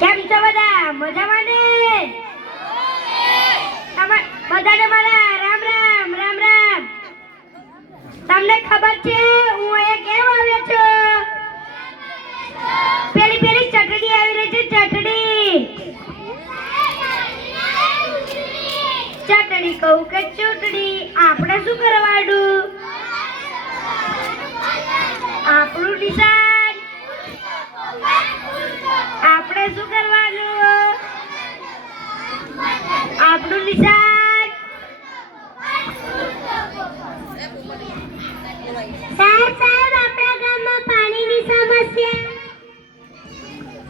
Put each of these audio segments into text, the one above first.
કેમ છો બધા? મજામાં ને? બધાને મારા રામ રામ રામ રામ. તમને ખબર છે હું અહીંયા કેમ આવ્યો છું? પેલી ચટણી આવી રહી છે, ચટણી કહું કે ચૂંટણી? આપણે શું કરવાનું? આપણું નિશાન. આપણે શું કરવાનું? આપણું નિશાન. સાહેબ આપણા ગામમાં પાણીની સમસ્યા.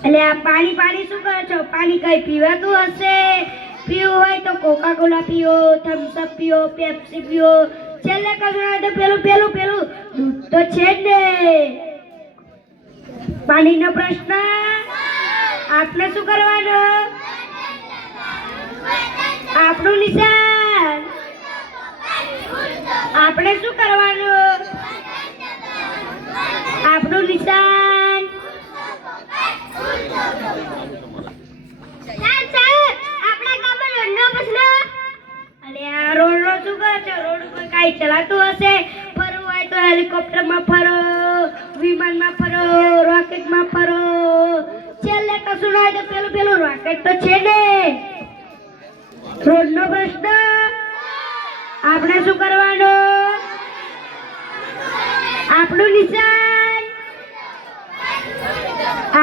એટલે આ પાણી શું કરો છો? પાણી કઈ પીવાતું હશે? પીવું હોય તો કોકા કોલા પીઓ, થમ્સ અપ પીઓ, પેપ્સી પીઓ. છેલ્લે કશું તો પેલું દૂધ તો છે જ ને. પાણીનો પ્રશ્ન. આપણે શું કરવાનું? આપણું નિશાન. આપણે શું કરવાનું? આપણું નિશાન. રોડનો શું કરો છો? રોડ ઉપર કાંઈ ચલાતું હશે? ફરવું હોય તો હેલિકોપ્ટરમાં ફરો, વિમાનમાં ફરો, રોકેટમાં ફરો. છેલ્લે કશું ના હોય તો પેલું રોકેટ તો છે ને. રોડનો પ્રશ્ન. આપણે શું કરવાનું? આપણું નિશાન.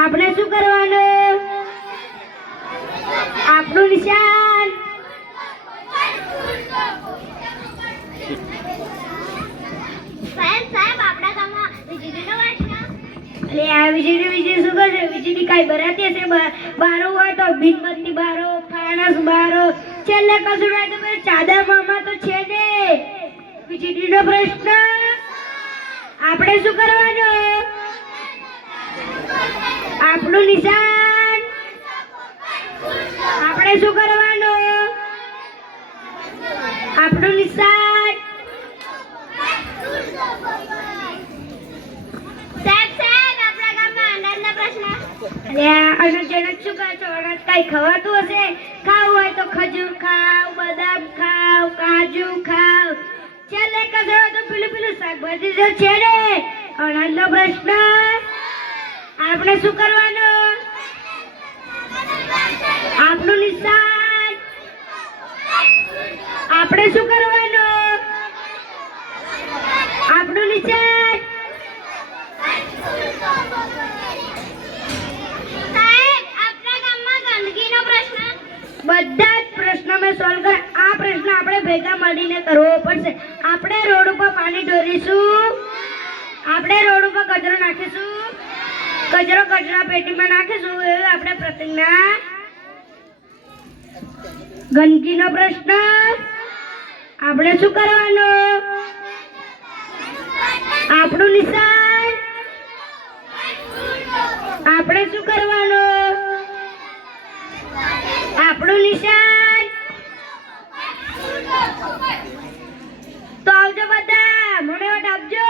આપણે શું કરવાનું? આપણું નિશાન. સાહેબ આપણા ગામમાં વીજળીનો પ્રશ્ન. એટલે આ વીજળી શું કરશે? વીજળી કાંઈ ભરાતી હશે? બારો હોય તો મીણબત્તી બારો, ફાણસ બારો. છેલ્લે કશું હોય તો ચાદર મામા તો છે ને. વીજળીનો પ્રશ્ન. આપણે શું કરવાનું? આપણું નિશાન. આપણે શું કરવાનું? આપણું નિશાન. સાહેબ આપણા ગામમાં અનાજનો પ્રશ્ન. અરે અનાજ શું કહો છો? અનાજ કાંઈ ખવાતું હશે? ખાવું હોય તો ખજૂર ખાવ, બદામ ખાવ, કાજુ ખાવ. છેલ્લે કશું હોય તો પેલું શાકભાજી તો છે ને. અનાજનો પ્રશ્ન. આપણે શું કરવાનું? આપણું નિશાન. આપણે શું કરવાનું? આપણું નિશાન. સાહેબ આપણા ગામમાં ગંદકીનો પ્રશ્ન. બધા જ પ્રશ્નો મેં સોલ્વ કર્યા. આ પ્રશ્ન આપણે ભેગા મળીને કરવો પડશે. આપણે રોડ ઉપર પાણી ઢોરીશું. આપણે રોડ ઉપર કચરો નાખીશું. કચરો કચરા પેટીમાં નાખીશું. એવું આપણે પ્રતિજ્ઞા. ગંદકીનો પ્રશ્ન. આપણે શું કરવાનું? આપણું નિશાન. આપણે શું કરવાનું? આપણું નિશાન. તો આવજો બધા, મને વોટ આપજો.